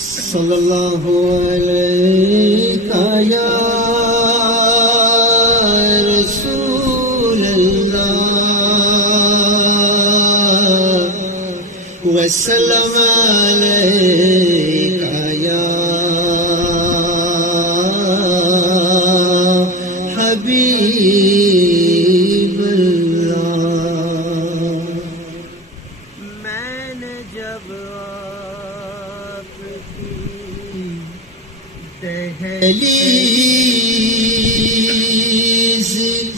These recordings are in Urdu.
صلی اللہ علیہ یا رسول اللہ وسلم علیہ یا حبیب اللہ۔ میں نے جب دہلیز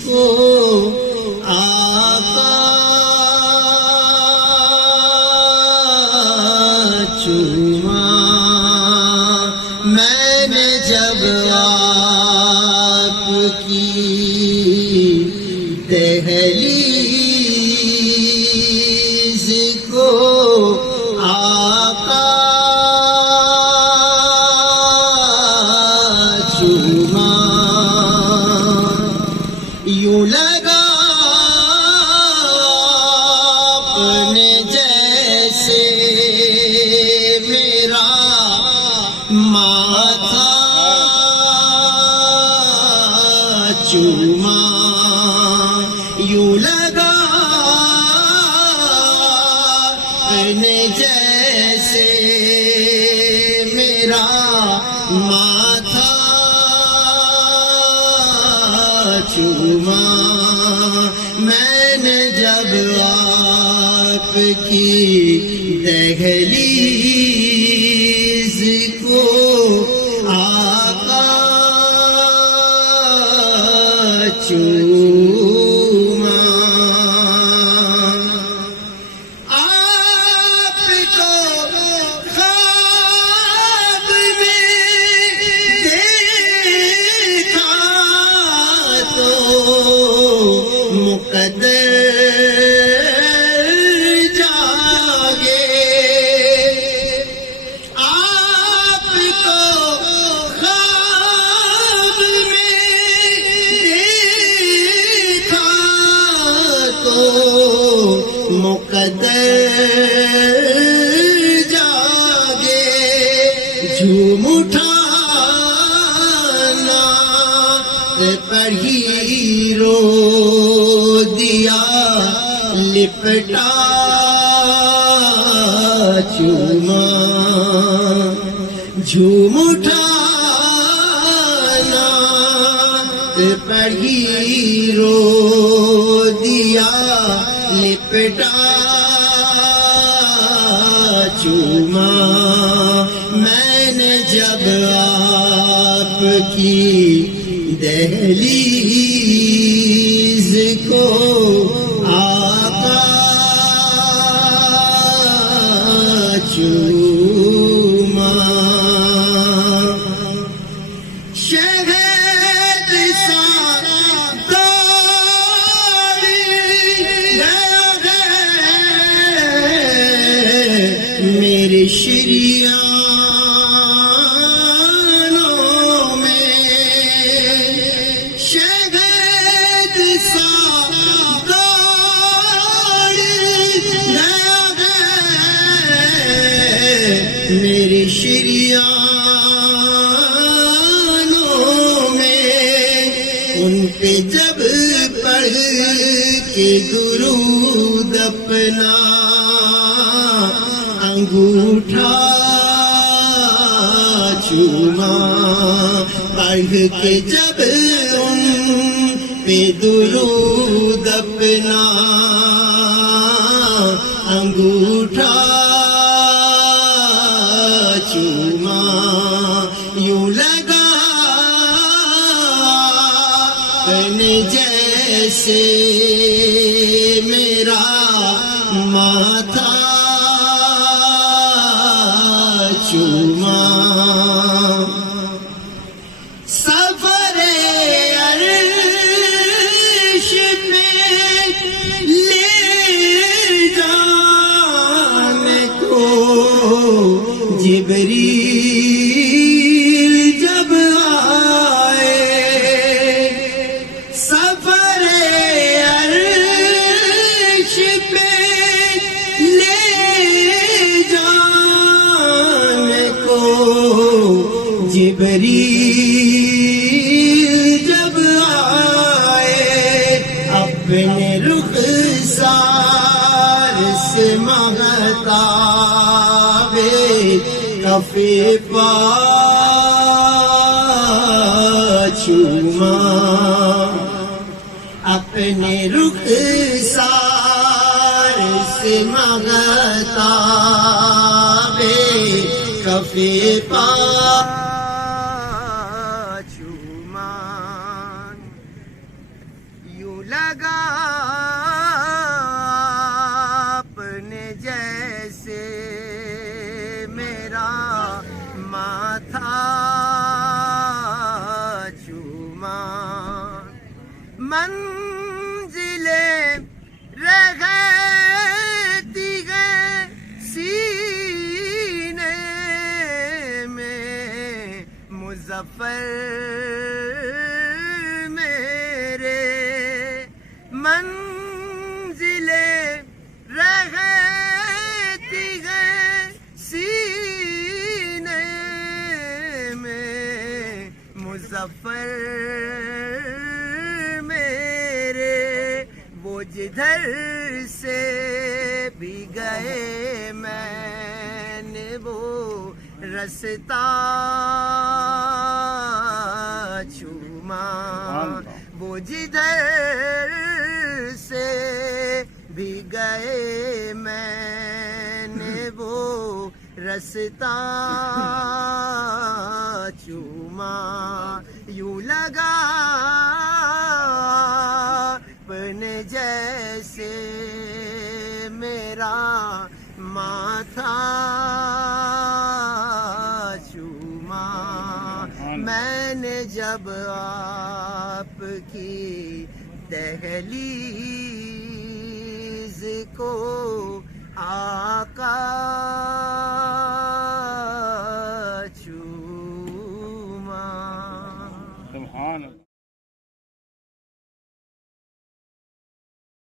کو آقا چوما، میں نے جب آپ کی دہلیز کو آقا یوں لگا اپنے جیسے میرا ماتھا چوما، یوں لگا اپنے جیسے میرا ماتھا چوما، میں نے جب آپ کی دہلیز کو آقا چوما۔ آپ کو خواب میں دیکھا تو مقدر جاگے، آپ کو خواب میں دیکھا تو مقدر جاگے، جھوم اٹھانا پر ہی رو دیا لپٹا چوما، جھوم اٹھانا پر ہی رو دیا لپٹا چوما، میں نے جب آپ کی دہلیز کو آقا چوما۔ شہد سا دوڑ گیا ہے میری شریانوں میں، شہد سا دوڑ گیا ہے میری شریانوں میں، ان پہ جب پڑھ کے درود اپنا انگوٹھا چوما، پڑھ کے جب ان پہ درود اپنا انگوٹھا چوما، یوں لگا اپنے جیسے میرا ماتھا چوما۔ سفر عرش میں لے جانے کو جبریل جب آئے، سفر عرش پہ اپنے رخسار سے مہتاب کف پا چوما اپنے رخسار سے مہتاب کف پا چوما یوں لگا اپنے جیسے میرا ماتھا چوما منزلیں رہتی گئے سینے میں مظفر میرے منزلیں رہتی گئے سینے میں مظفر میرے وہ جدھر سے بھی گئے میں نے وہ رستہ چوما وہ جدھر سے بھی گئے میں نے وہ رستہ چوما یوں لگا اپنے جیسے میرا ماتھا چوما میں نے جب آپ کی دہلیز کو آقا چوما